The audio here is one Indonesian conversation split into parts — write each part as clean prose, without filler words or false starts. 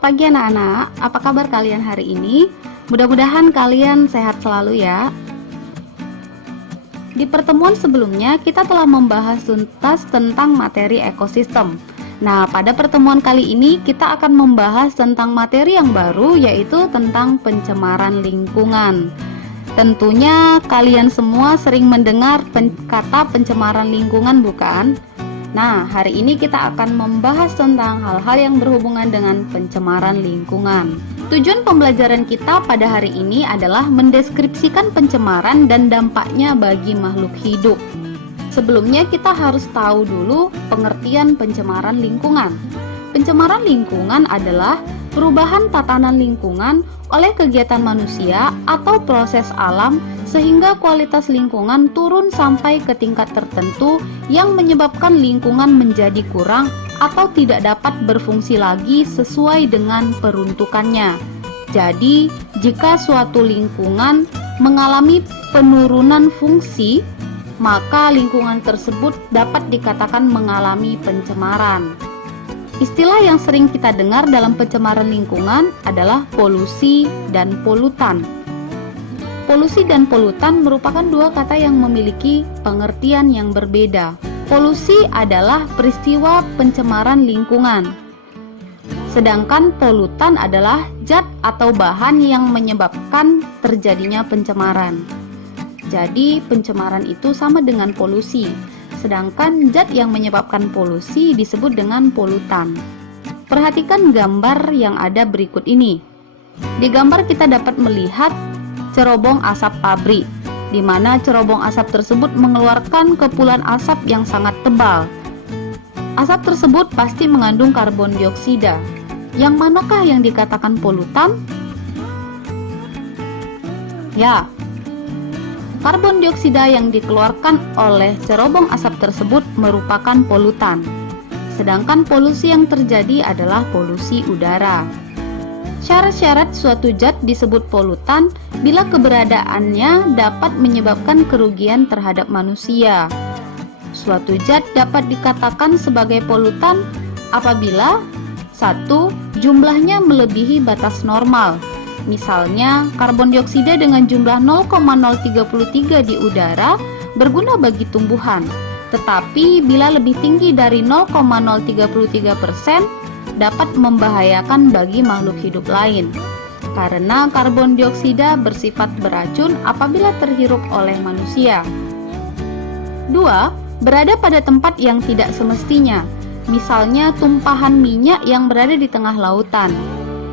Selamat pagi anak-anak, apa kabar kalian hari ini? Mudah-mudahan kalian sehat selalu ya. Di pertemuan sebelumnya kita telah membahas tuntas tentang materi ekosistem. Nah, pada pertemuan kali ini kita akan membahas tentang materi yang baru, yaitu tentang pencemaran lingkungan. Tentunya kalian semua sering mendengar kata pencemaran lingkungan, bukan? Nah, hari ini kita akan membahas tentang hal-hal yang berhubungan dengan pencemaran lingkungan. Tujuan pembelajaran kita pada hari ini adalah mendeskripsikan pencemaran dan dampaknya bagi makhluk hidup. Sebelumnya kita harus tahu dulu pengertian pencemaran lingkungan. Pencemaran lingkungan adalah perubahan tatanan lingkungan oleh kegiatan manusia atau proses alam sehingga kualitas lingkungan turun sampai ke tingkat tertentu yang menyebabkan lingkungan menjadi kurang atau tidak dapat berfungsi lagi sesuai dengan peruntukannya. Jadi, jika suatu lingkungan mengalami penurunan fungsi, maka lingkungan tersebut dapat dikatakan mengalami pencemaran. Istilah yang sering kita dengar dalam pencemaran lingkungan adalah polusi dan polutan. Polusi dan polutan merupakan dua kata yang memiliki pengertian yang berbeda. Polusi adalah peristiwa pencemaran lingkungan, sedangkan polutan adalah zat atau bahan yang menyebabkan terjadinya pencemaran. Jadi, pencemaran itu sama dengan polusi. Sedangkan zat yang menyebabkan polusi disebut dengan polutan. Perhatikan gambar yang ada berikut ini. Di gambar kita dapat melihat cerobong asap pabrik, di mana cerobong asap tersebut mengeluarkan kepulan asap yang sangat tebal. Asap tersebut pasti mengandung karbon dioksida. Yang manakah yang dikatakan polutan? Ya, karbon dioksida yang dikeluarkan oleh cerobong asap tersebut merupakan polutan. Sedangkan polusi yang terjadi adalah polusi udara. Syarat-syarat suatu zat disebut polutan bila keberadaannya dapat menyebabkan kerugian terhadap manusia. Suatu zat dapat dikatakan sebagai polutan apabila 1. Jumlahnya melebihi batas normal. Misalnya, karbon dioksida dengan jumlah 0,033 di udara berguna bagi tumbuhan, tetapi bila lebih tinggi dari 0,033% dapat membahayakan bagi makhluk hidup lain. Karena karbon dioksida bersifat beracun apabila terhirup oleh manusia. 2. Berada pada tempat yang tidak semestinya. Misalnya, tumpahan minyak yang berada di tengah lautan.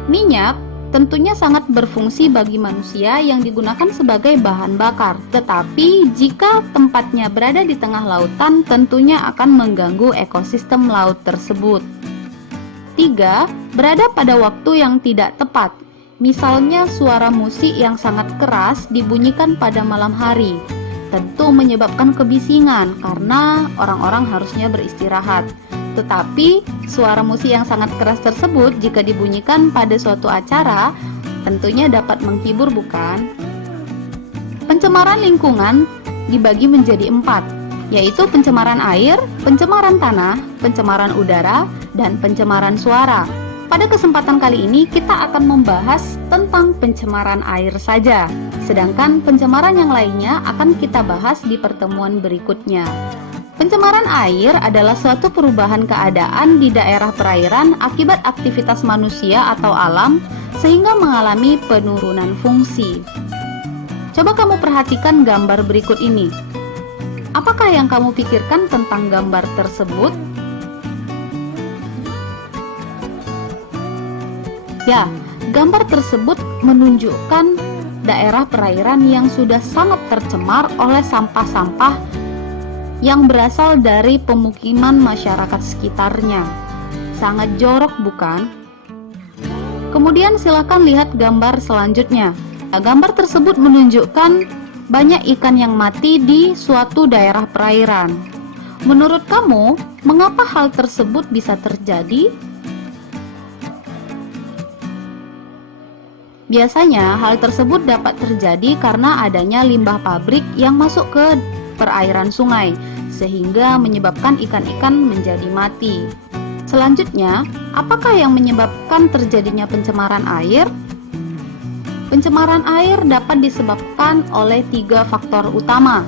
Minyak tentunya sangat berfungsi bagi manusia yang digunakan sebagai bahan bakar. Tetapi jika tempatnya berada di tengah lautan, tentunya akan mengganggu ekosistem laut tersebut. 3. Berada pada waktu yang tidak tepat. Misalnya suara musik yang sangat keras dibunyikan pada malam hari. Tentu menyebabkan kebisingan karena orang-orang harusnya beristirahat. Tetapi, suara musik yang sangat keras tersebut jika dibunyikan pada suatu acara, tentunya dapat menghibur, bukan? Pencemaran lingkungan dibagi menjadi 4, yaitu pencemaran air, pencemaran tanah, pencemaran udara, dan pencemaran suara. Pada kesempatan kali ini, kita akan membahas tentang pencemaran air saja, sedangkan pencemaran yang lainnya akan kita bahas di pertemuan berikutnya. Pencemaran air adalah suatu perubahan keadaan di daerah perairan akibat aktivitas manusia atau alam sehingga mengalami penurunan fungsi. Coba kamu perhatikan gambar berikut ini. Apakah yang kamu pikirkan tentang gambar tersebut? Ya, gambar tersebut menunjukkan daerah perairan yang sudah sangat tercemar oleh sampah-sampah yang berasal dari pemukiman masyarakat sekitarnya. Sangat jorok, bukan? Kemudian silakan lihat gambar selanjutnya. Gambar tersebut menunjukkan banyak ikan yang mati di suatu daerah perairan. Menurut kamu, mengapa hal tersebut bisa terjadi? Biasanya hal tersebut dapat terjadi karena adanya limbah pabrik yang masuk ke perairan sungai, sehingga menyebabkan ikan-ikan menjadi mati. Selanjutnya, apakah yang menyebabkan terjadinya pencemaran air? Pencemaran air dapat disebabkan oleh 3 faktor utama.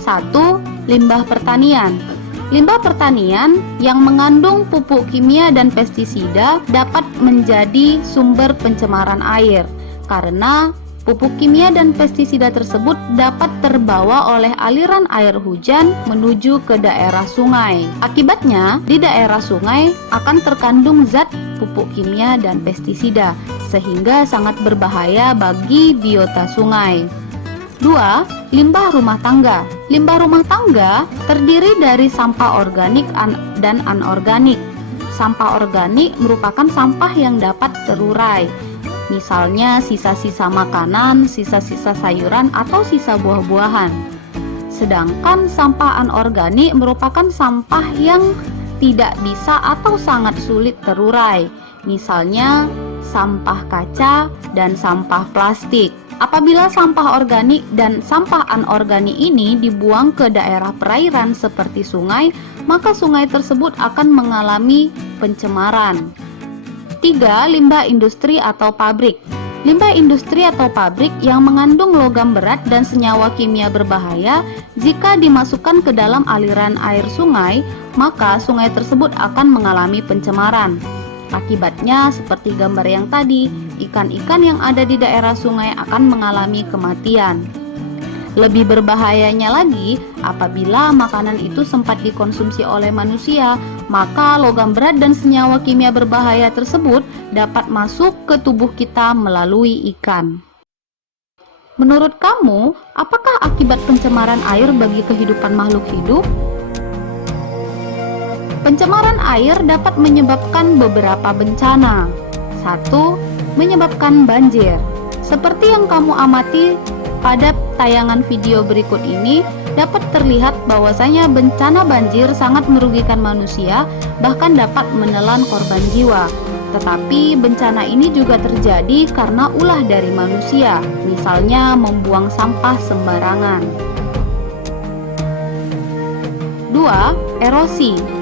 1. Limbah pertanian. Limbah pertanian yang mengandung pupuk kimia dan pestisida dapat menjadi sumber pencemaran air karena pupuk kimia dan pestisida tersebut dapat terbawa oleh aliran air hujan menuju ke daerah sungai. Akibatnya, di daerah sungai akan terkandung zat pupuk kimia dan pestisida sehingga sangat berbahaya bagi biota sungai. 2. Limbah rumah tangga. Limbah rumah tangga terdiri dari sampah organik dan anorganik. Sampah organik merupakan sampah yang dapat terurai. Misalnya sisa-sisa makanan, sisa-sisa sayuran, atau sisa buah-buahan. Sedangkan sampah anorganik merupakan sampah yang tidak bisa atau sangat sulit terurai. Misalnya sampah kaca dan sampah plastik. Apabila sampah organik dan sampah anorganik ini dibuang ke daerah perairan seperti sungai, maka sungai tersebut akan mengalami pencemaran. 3. Limbah industri atau pabrik. Limbah industri atau pabrik yang mengandung logam berat dan senyawa kimia berbahaya jika dimasukkan ke dalam aliran air sungai, maka sungai tersebut akan mengalami pencemaran. Akibatnya, seperti gambar yang tadi, ikan-ikan yang ada di daerah sungai akan mengalami kematian. Lebih berbahayanya lagi, apabila makanan itu sempat dikonsumsi oleh manusia, maka logam berat dan senyawa kimia berbahaya tersebut dapat masuk ke tubuh kita melalui ikan. Menurut kamu, apakah akibat pencemaran air bagi kehidupan makhluk hidup? Pencemaran air dapat menyebabkan beberapa bencana. 1. Menyebabkan banjir. Seperti yang kamu amati pada tayangan video berikut ini, dapat terlihat bahwasanya bencana banjir sangat merugikan manusia, bahkan dapat menelan korban jiwa. Tetapi bencana ini juga terjadi karena ulah dari manusia, misalnya membuang sampah sembarangan. 2. Erosi.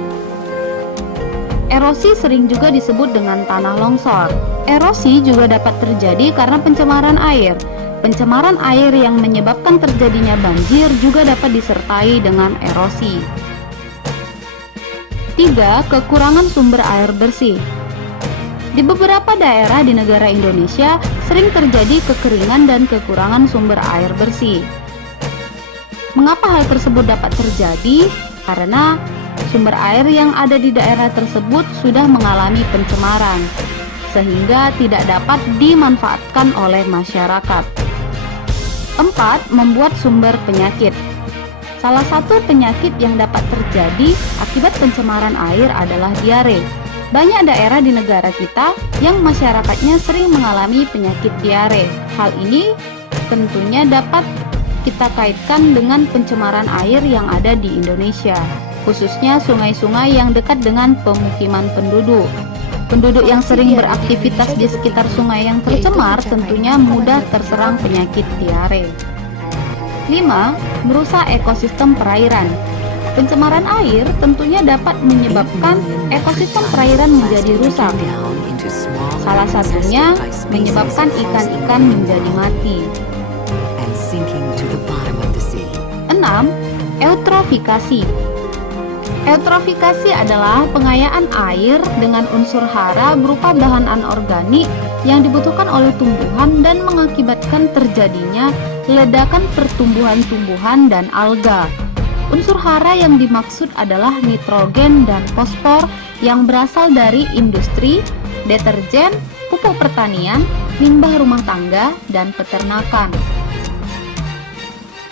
Erosi sering juga disebut dengan tanah longsor. Erosi juga dapat terjadi karena pencemaran air. Pencemaran air yang menyebabkan terjadinya banjir juga dapat disertai dengan erosi. 3. Kekurangan sumber air bersih. Di beberapa daerah di negara Indonesia sering terjadi kekeringan dan kekurangan sumber air bersih. Mengapa hal tersebut dapat terjadi? Karena sumber air yang ada di daerah tersebut sudah mengalami pencemaran, sehingga tidak dapat dimanfaatkan oleh masyarakat. 4. Membuat sumber penyakit. Salah satu penyakit yang dapat terjadi akibat pencemaran air adalah diare. Banyak daerah di negara kita yang masyarakatnya sering mengalami penyakit diare. Hal ini tentunya dapat kita kaitkan dengan pencemaran air yang ada di Indonesia, khususnya sungai-sungai yang dekat dengan pemukiman penduduk. Penduduk yang sering beraktivitas di sekitar sungai yang tercemar tentunya mudah terserang penyakit diare. 5. Merusak ekosistem perairan. Pencemaran air tentunya dapat menyebabkan ekosistem perairan menjadi rusak. Salah satunya menyebabkan ikan-ikan menjadi mati. 6. Eutrofikasi. Eutrofikasi adalah pengayaan air dengan unsur hara berupa bahan anorganik yang dibutuhkan oleh tumbuhan dan mengakibatkan terjadinya ledakan pertumbuhan tumbuhan dan alga. Unsur hara yang dimaksud adalah nitrogen dan fosfor yang berasal dari industri, deterjen, pupuk pertanian, limbah rumah tangga, dan peternakan.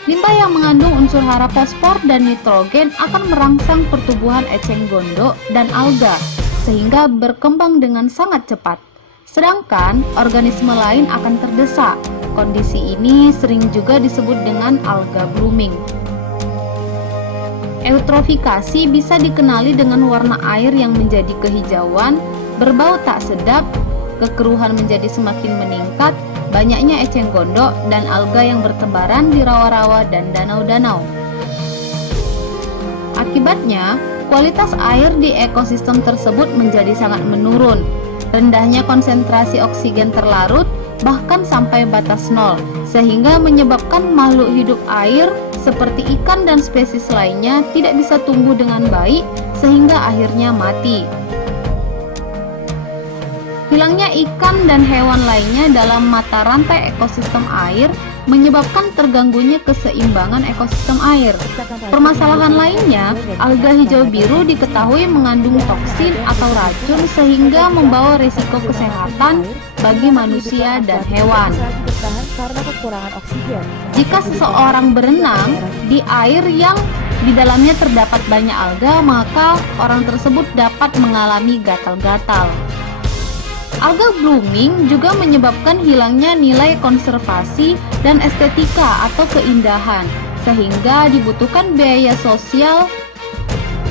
Limbah yang mengandung unsur hara fosfor dan nitrogen akan merangsang pertumbuhan eceng gondok dan alga sehingga berkembang dengan sangat cepat. Sedangkan organisme lain akan terdesak. Kondisi ini sering juga disebut dengan alga blooming. Eutrofikasi bisa dikenali dengan warna air yang menjadi kehijauan, berbau tak sedap, kekeruhan menjadi semakin meningkat, banyaknya eceng gondok dan alga yang bertebaran di rawa-rawa dan danau-danau. Akibatnya, kualitas air di ekosistem tersebut menjadi sangat menurun. Rendahnya konsentrasi oksigen terlarut bahkan sampai batas nol, sehingga menyebabkan makhluk hidup air seperti ikan dan spesies lainnya tidak bisa tumbuh dengan baik sehingga akhirnya mati. Hilangnya ikan dan hewan lainnya dalam mata rantai ekosistem air menyebabkan terganggunya keseimbangan ekosistem air. Permasalahan lainnya, alga hijau biru diketahui mengandung toksin atau racun sehingga membawa risiko kesehatan bagi manusia dan hewan. Jika seseorang berenang di air yang di dalamnya terdapat banyak alga, maka orang tersebut dapat mengalami gatal-gatal. Alga blooming juga menyebabkan hilangnya nilai konservasi dan estetika atau keindahan, sehingga dibutuhkan biaya sosial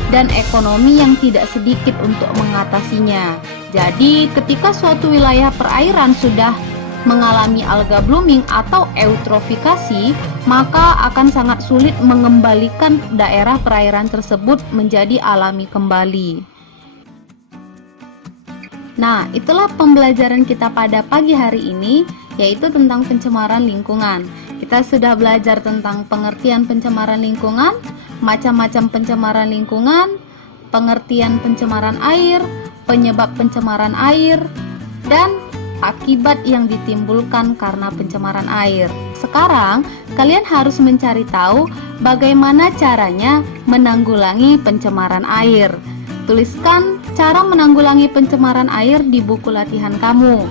dan ekonomi yang tidak sedikit untuk mengatasinya. Jadi, ketika suatu wilayah perairan sudah mengalami alga blooming atau eutrofikasi, maka akan sangat sulit mengembalikan daerah perairan tersebut menjadi alami kembali. Nah, itulah pembelajaran kita pada pagi hari ini, yaitu tentang pencemaran lingkungan. Kita sudah belajar tentang pengertian pencemaran lingkungan, macam-macam pencemaran lingkungan, pengertian pencemaran air, penyebab pencemaran air, dan akibat yang ditimbulkan karena pencemaran air. Sekarang, kalian harus mencari tahu bagaimana caranya menanggulangi pencemaran air. Tuliskan cara menanggulangi pencemaran air di buku latihan kamu.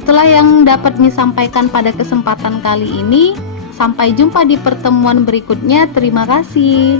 Itulah yang dapat disampaikan pada kesempatan kali ini. Sampai jumpa di pertemuan berikutnya. Terima kasih.